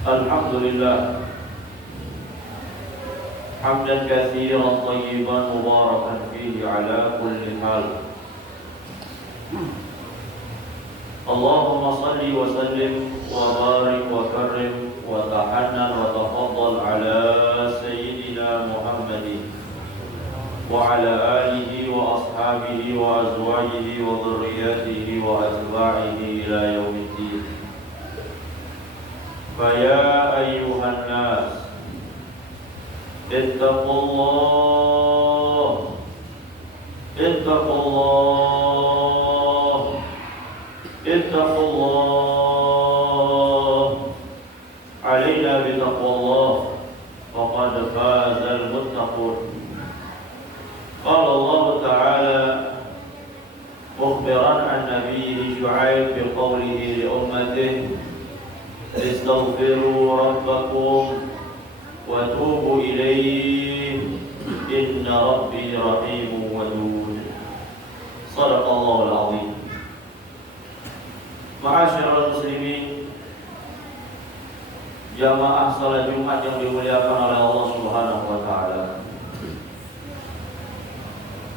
Alhamdulillah hamdan katsiran thayyiban mubarakan fihi ala kulli hal. Allahumma salli wa sallim wa barik wa karrim wa tahannan wa tafaddal ala sayyidina Muhammadin wa ala alihi wa ashabihi wa azwajihi wa dhurriyyatihi wa atba'ihi ila yaumiddin. Faya ayyuhan nas ittaqullah ittaqullah ittaqullah alaina bitaqwallah faqad fazal muttaqun. Qala Allah ta'ala mukhbiran an nabiyhi Syu'aib biqawlihi li ummatihi istaghfiru rabbakum wa tubu ilayhi inna rabbi rahimun wadud. Shadaqallahul azim. Ma'asyiral muslimin, jamaah salat Jumat yang dimuliakan oleh Allah Subhanahu wa taala.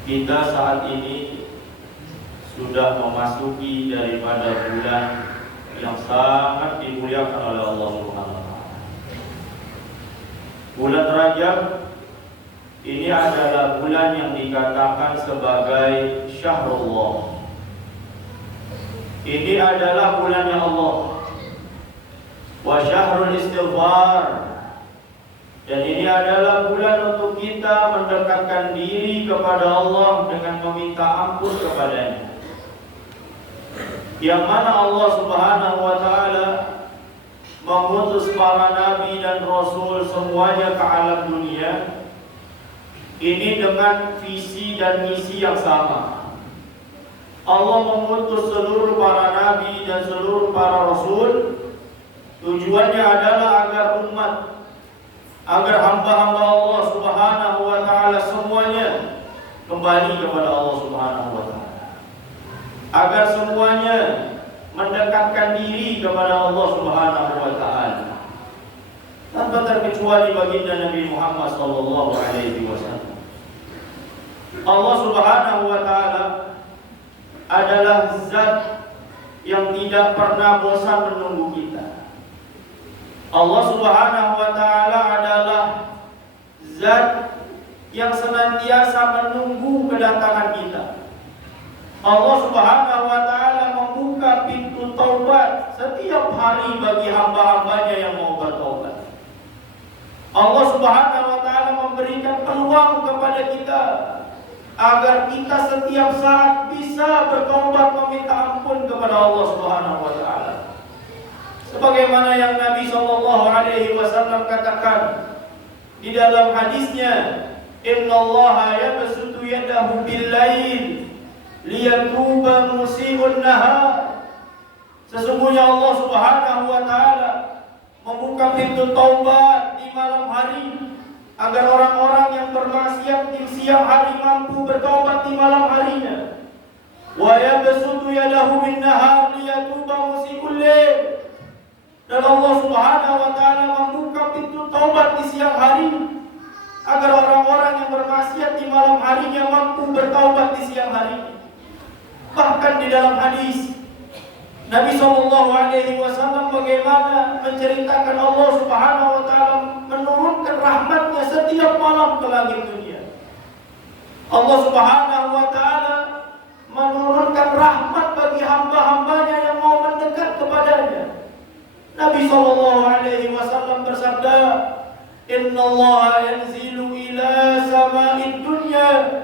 Kita saat ini sudah memasuki daripada bulan yang sangat dimuliakan oleh Allah Subhanahu wa taala. Bulan Rajab ini adalah bulan yang dikatakan sebagai Syahrullah. Ini adalah bulannya Allah. Wa syahrul istighfar. Dan ini adalah bulan untuk kita mendekatkan diri kepada Allah dengan meminta ampun kepadanya. Yang mana Allah Subhanahu wa taala mengutus para nabi dan rasul semuanya ke alam dunia ini dengan visi dan misi yang sama. Allah mengutus seluruh para nabi dan seluruh para rasul, tujuannya adalah agar hamba-hamba Allah Subhanahu wa taala semuanya kembali kepada Allah Subhanahu wa taala. Agar semuanya mendekatkan diri kepada Allah Subhanahu wa taala. Tanpa terkecuali baginda Nabi Muhammad sallallahu alaihi wasallam. Allah Subhanahu wa taala adalah zat yang tidak pernah bosan menunggu kita. Allah Subhanahu wa taala adalah zat yang senantiasa menunggu kedatangan kita. Allah Subhanahu wa taala membuka pintu taubat setiap hari bagi hamba-hambanya yang mau bertaubat. Allah Subhanahu wa taala memberikan peluang kepada kita agar kita setiap saat bisa bertaubat meminta ampun kepada Allah Subhanahu wa taala. Sebagaimana yang Nabi sallallahu alaihi wasallam katakan di dalam hadisnya, "Innallaha yabsutu yadahu bil-lail liyatuba musii'un nahar." Sesungguhnya Allah Subhanahu wa taala membuka pintu taubat di malam hari agar orang-orang yang bermaksiat di siang hari mampu bertaubat di malam harinya. Wa yabsutu yadahu bin-nahar liyatuba musii'ul lail. Dan Allah Subhanahu wa taala membuka pintu taubat di siang hari agar orang-orang yang bermaksiat di malam harinya mampu bertaubat di siang hari. Bahkan di dalam hadis Nabi sallallahu alaihi wasallam bagaimana menceritakan Allah Subhanahu wa taala menurunkan rahmatnya setiap malam ke langit dunia. Allah Subhanahu wa taala menurunkan rahmat bagi hamba-hambanya yang mau mendekat kepadanya. Nabi sallallahu alaihi wasallam bersabda, "Innallaha yanzilu ila sama'id dunya."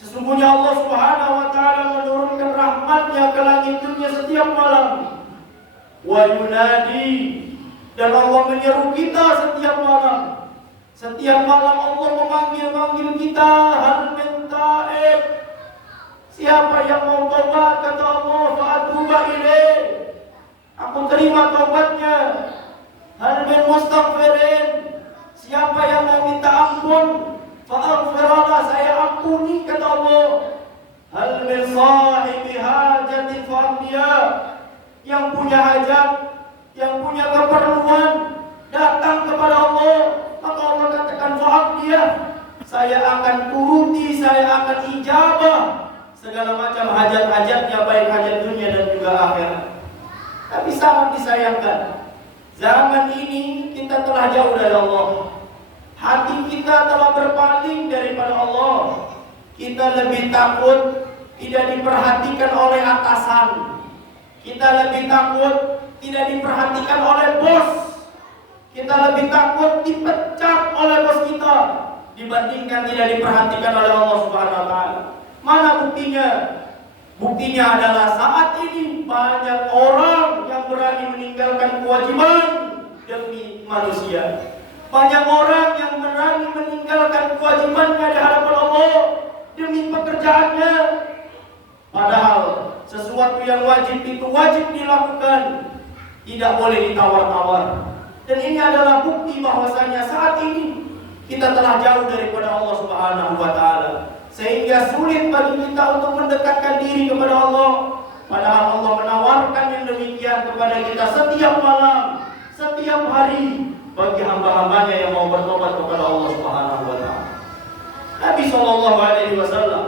Sesungguhnya Allah Subhanahu wa taala menurunkan rahmatnya ke langit dunia setiap malam. Wa yunadi, dan Allah menyeru kita setiap malam. Setiap malam Allah memanggil kita, hal min ta'ib. Siapa yang mau taubat, kata Allah, fa atuba ilaih. Aku terima taubatnya. Hal min mustaghfirin. Siapa yang mau minta ampun, fa'aghfirullah, saya ampuni, kata Allah. Hal min sahibi hajatin fa'ambiya. Yang punya hajat, yang punya keperluan, saya akan turuti, saya akan ijabah segala macam hajat-hajatnya, baik hajat dunia dan juga akhirat. Tapi sangat disayangkan, zaman ini kita telah jauh dari Allah. Hati kita telah berpaling daripada Allah. Kita lebih takut tidak diperhatikan oleh atasan. Kita lebih takut tidak diperhatikan oleh bos. Kita lebih takut dipecat oleh bos kita dibandingkan tidak diperhatikan oleh Allah Subhanahu wa taala. Mana buktinya? Buktinya adalah saat ini banyak orang yang berani meninggalkan kewajiban demi manusia. Banyak orang yang berani meninggalkan kewajibannya di hadapan Allah demi pekerjaannya. Padahal sesuatu yang wajib itu wajib dilakukan, tidak boleh ditawar-tawar. Dan ini adalah bukti bahwasanya saat ini kita telah jauh daripada Allah Subhanahu wa taala, sehingga sulit bagi kita untuk mendekatkan diri kepada Allah. Padahal Allah menawarkan yang demikian kepada kita setiap malam, setiap hari bagi hamba-hambanya yang mau bertobat kepada Allah Subhanahu wa taala. Nabi sallallahu alaihi wasallam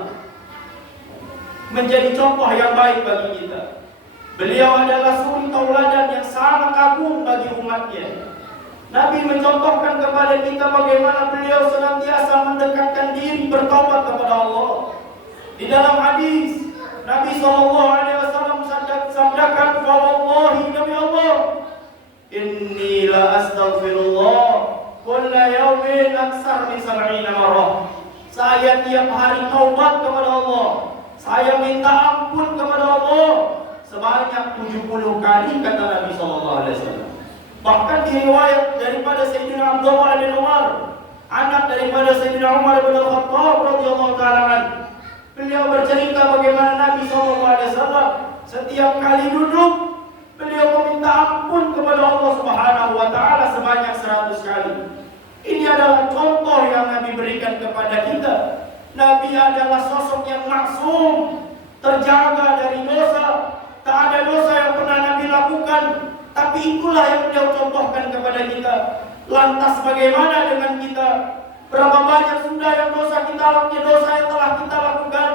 menjadi contoh yang baik bagi kita. Beliau adalah suri tauladan yang sangat agung bagi umatnya. Nabi mencontohkan kepada kita bagaimana beliau senantiasa mendekatkan diri bertaubat kepada Allah. Di dalam hadis Nabi sallallahu alaihi wasallam sabdakan, "Fa wallahi demi Allah, inni la astaghfirullah kulla yawmin aksar min 70 marrah." Saya tiap hari taubat kepada Allah. Saya minta ampun kepada Allah sebanyak 70 kali, kata Nabi sallallahu alaihi wasallam. Bahkan di riwayat daripada Sayyidina Abdullah bin Umar, anak daripada Sayyidina Umar bin Al-Khattab radhiyallahu ta'ala, beliau bercerita bagaimana Nabi sallallahu alaihi wasallam setiap kali duduk beliau meminta ampun kepada Allah Subhanahu wa taala sebanyak 100 kali. Ini adalah contoh yang Nabi berikan kepada kita. Nabi adalah sosok yang maksum, terjaga dari dosa. Tak ada dosa yang pernah Nabi lakukan, tapi itulah yang beliau contohkan kepada kita. Lantas bagaimana dengan kita? Berapa banyak sudah yang dosa yang telah kita lakukan?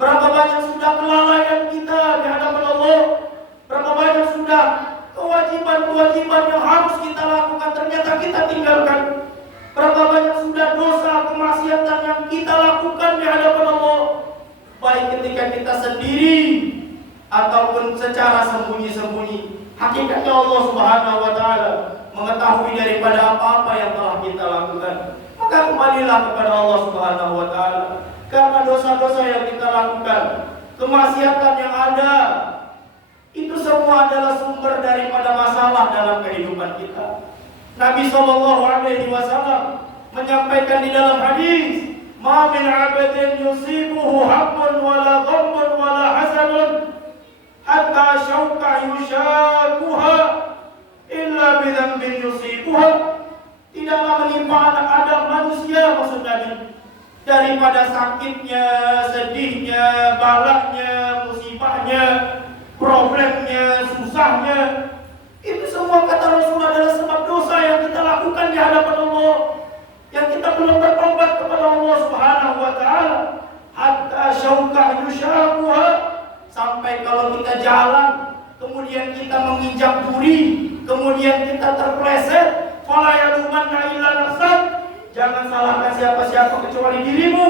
Berapa banyak sudah kelalaian kita di hadapan Allah? Berapa banyak sudah kewajiban-kewajiban yang harus kita lakukan ternyata kita tinggalkan? Berapa banyak sudah dosa, kemaksiatan yang kita lakukan di hadapan Allah, baik ketika kita sendiri ataupun secara sembunyi-sembunyi. Hakikatnya Allah Subhanahu wa taala mengetahui daripada apa-apa yang telah kita lakukan. Maka kembalilah kepada Allah Subhanahu wa taala. Karena dosa-dosa yang kita lakukan, kemaksiatan yang ada, itu semua adalah sumber daripada masalah dalam kehidupan kita. Nabi sallallahu alaihi wasallam menyampaikan di dalam hadis, "Ma min 'abdin yusibuhu haqqun wala ghammun wala hasanun hatta syauka yushakuha illa bidhanbin yusibuha." Tidaklah menimpa anak Adam manusia, maksud Nabi, daripada sakitnya, sedihnya, balaknya, musibahnya, problemnya, susahnya, itu semua kata Rasul adalah sebab dosa yang kita lakukan di hadapan Allah, yang kita belum bertobat kepada Allah Subhanahu wa taala. Hatta syauka yushakuha, sampai kalau kita jalan kemudian kita menginjak duri, kemudian kita terpleset, fala yalumanna illa nafsak, jangan salahkan siapa-siapa kecuali dirimu,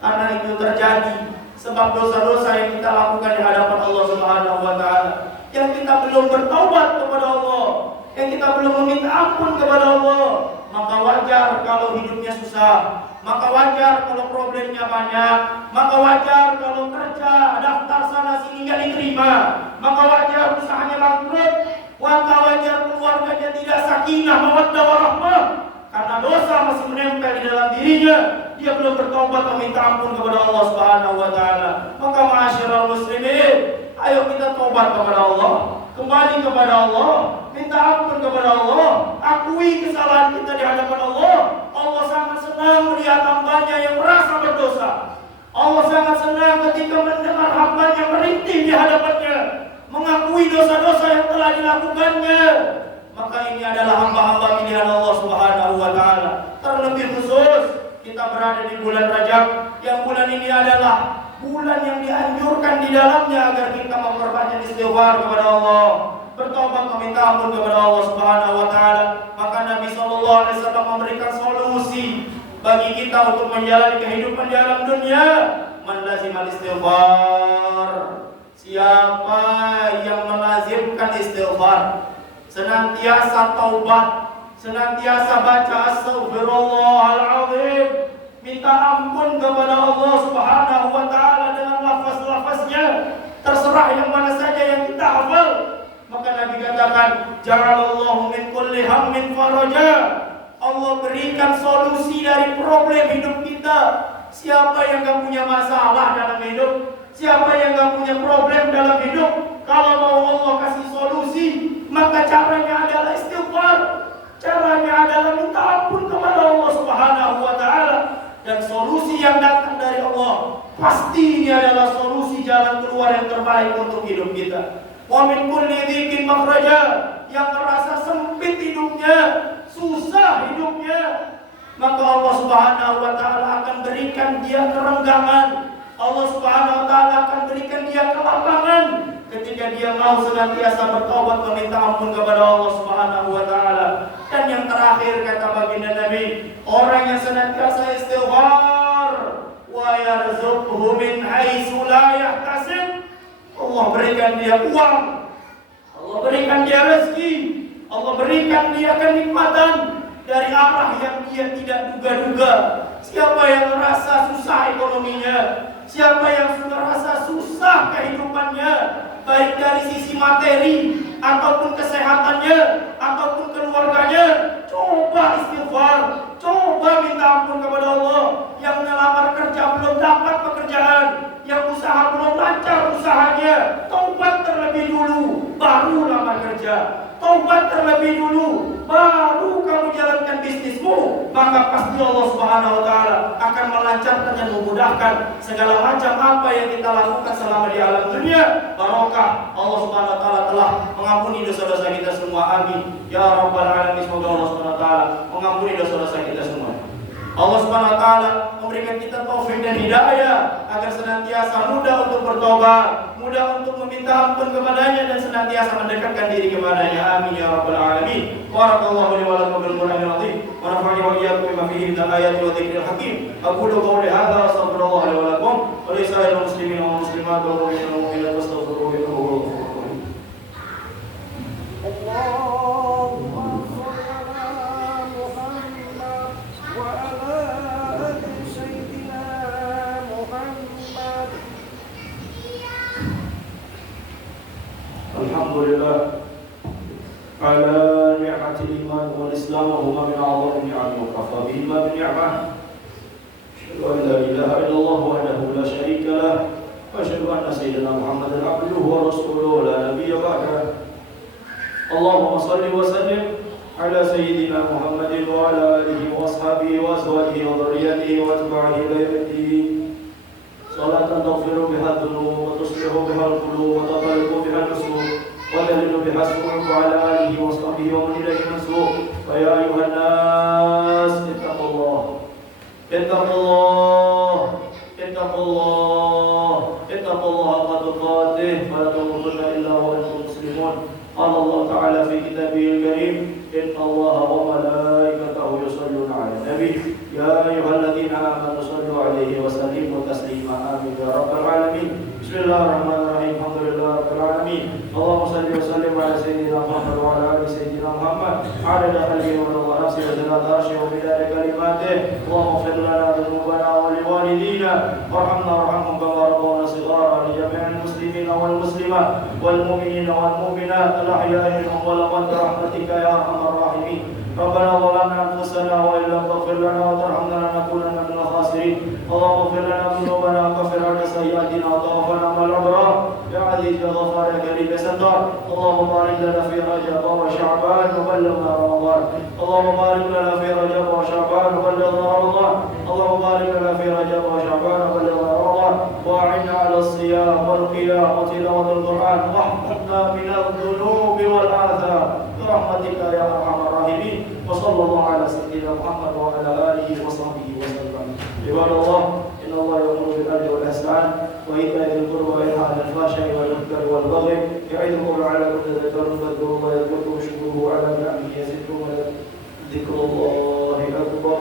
karena itu terjadi sebab dosa-dosa yang kita lakukan di hadapan Allah Subhanahu wa taala, yang kita belum bertaubat kepada Allah, yang kita belum meminta ampun kepada Allah. Maka wajar kalau hidupnya susah, maka wajar kalau problemnya banyak, maka wajar kalau kerja daftar sana sini nggak diterima, maka wajar usahanya bangkrut, maka wajar keluarganya tidak sakinah mawaddah warahmah, karena dosa masih menempel di dalam dirinya. Dia belum bertobat meminta ampun kepada Allah Subhanahu wa taala. Maka ma'asyiral muslimin, ayo kita tobat kepada Allah, kembali kepada Allah, minta ampun kepada Allah, akui kesalahan kita di hadapan Allah. Allah sangat senang melihat hambanya yang merasa berdosa. Allah sangat senang ketika mendengar hambanya merintih di hadapannya, mengakui dosa-dosa yang telah dilakukannya. Maka ini adalah hamba-hamba pilihan Allah Subhanahu wa taala. Terlebih khusus kita kita berada di bulan Rajab, yang bulan ini adalah bulan yang dianjurkan di dalamnya agar kita memperbanyak istighfar kepada Allah, bertobat meminta ampun kepada Allah Subhanahu wa taala. Maka Nabi sallallahu alaihi wasallam memberikan solusi bagi kita untuk menjalani kehidupan di alam dunia. Man lazimal istighfar, siapa yang melazimkan istighfar, senantiasa taubat, senantiasa baca astaghfirullahaladzim, minta ampun kepada Allah Subhanahu wa taala dengan lafaz-lafaznya, terserah yang mana saja yang kita hafal. Maka Nabi katakan, ja'alallahu min kulli hammin faraja. Allah berikan solusi dari problem hidup kita. Siapa yang gak punya masalah dalam hidup, siapa yang gak punya problem dalam hidup, kalau mau Allah kasih solusi, maka caranya adalah istighfar. Caranya adalah minta ampun kepada Allah Subhanahu wa taala. Dan solusi yang datang dari Allah pasti ini adalah solusi jalan keluar yang terbaik untuk hidup kita. Wa min kulli dhikin makhraja, yang merasa sempit hidupnya, susah hidupnya, maka Allah Subhanahu wa taala akan berikan dia kerenggangan. Allah Subhanahu wa taala akan berikan dia kelapangan ketika dia mau senantiasa bertobat meminta ampun kepada Allah Subhanahu wa taala. Dan yang terakhir kata baginda Nabi, orang yang senantiasa istighfar wa yarzuqhu min haitsu la yahtasib, Allah berikan dia uang, Allah berikan dia rezeki, Allah berikan dia kenikmatan dari arah yang dia tidak duga-duga. Siapa yang merasa susah ekonominya, siapa yang sudah rasa susah kehidupannya, baik dari sisi materi ataupun kesehatannya ataupun keluarganya, coba istighfar, coba minta ampun kepada Allah. Yang melamar kerja belum dapat pekerjaan, yang usaha belum lancar usahanya, taubat terlebih dulu baru lamar kerja. Taubat terlebih dulu baru kamu jalankan bisnismu, maka pasti Allah Subhanahu wa taala akan melancarkan dan memudahkan segala macam apa yang kita lakukan selama di alam dunia. Barokah Allah Subhanahu wa taala telah mengampuni dosa-dosa kita semua. Amin ya rabbal alamin. Semoga Allah Subhanahu wa taala mengampuni dosa-dosa kita semua. Allah Subhanahu wa taala memberikan kita taufik dan hidayah agar senantiasa mudah untuk bertobat, mudah untuk meminta ampun kepadanya dan senantiasa mendekatkan diri kepadanya. Amin ya rabbal alamin. Barakallahu li wa lakum bil Qur'anil azim wa nafa'ani wa iyyakum bima fihi min al-ayati wa dzikril hakim. Aqulu qawli hadza wa astaghfirullah li wa lakum wa li sa'iril muslimin wal muslimat wal mu'minina wal mu'minat wastaghfiruhu innahu huwal ghafurur rahim. Alhamdulillah ala ni'matil iman wal islam wa huma min a'zami ni'am wa kafa bihima min ni'mah. Asyhadu an la ilaha illallah wahdahu la syarika lah wa asyhadu anna sayyidina Muhammadan abduhu wa rasuluhu la nabiyya ba'dahu. Allahumma shalli wa sallim ala sayyidina Muhammadin wa ala alihi wa ashabihi wa azwajihi wa dhurriyyatihi wa atba'ihi ila yaumid. Salatan taghfiru biha dhunub wa tuslihu biha al-qulub wa tataliqu biha an-nusuk وَيَلِنُ بِهَا السُّلْطَانُ عَلَى آلِهِ وَصَحْبِهِ وَمَنْ إِلَيْهِ مَنْسُوبٌ. فَيَا أَيُّهَا النَّاسُ اتَّقُوا اللَّهَ اتَّقُوا اللَّهَ اتَّقُوا اللَّهَ اتَّقُوا اللَّهَ حَقَّ تُقَاتِهِ وَلَا تَمُوتُنَّ إِلَّا وَأَنْتُمْ مُسْلِمُونَ. قال الله تعالى في كتابه الكريم إن الله وملائكته يصلون على النبي يا أيها الذين آمنوا صلوا عليه وسلموا تسليما. آمين يا رب العالمين. بسم الله الرحمن الرحيم. الحمد لله رب العالمين. اللهم صل وسلم على سيدنا محمد وعلى آل سيدنا محمد عدد خلقه ورضا نفسه وزنة عرشه ومداد كلماته. اللهم اغفر لنا ذنوبنا ولوالدينا وارحمنا وارحمهم كما ربونا صغارا. لجميع المسلمين والمسلمات والمؤمنين والمؤمنات الأحياء منهم والأموات برحمتك يا أرحم الراحمين. ربنا ظلمنا أنفسنا وإن لم تغفر لنا وترحمنا لنكونن من الخاسرين. اللهم اغفر لنا ذنوبنا وكفر عنا سيئاتنا وتوفنا مع الأبرار يا عزيز يا غفار يا كريم يا ستار. اللهم بارك لنا في رجب وشعبان وبلغنا رمضان. اللهم بارك لنا في رجب وشعبان وبلغنا رمضان. اللهم بارك لنا في رجب وشعبان وبلغنا رمضان. وأعنا على الصيام والقيام وتلاوة القرآن واحفظنا من الذنوب والآثام برحمتك يا أرحم الراحمين. وصلى الله على سيدنا محمد وعلى آله وصحبه وسلم. عباد الله إن الله يأمر بالعدل والإحسان وإيتاء ذي القربى وينهى عن الفحشاء والمنكر والبغي يعظكم لعلكم تذكرون فاذكروا الله يذكركم واشكروه على نعمه يزدكم ولذكر الله أكبر.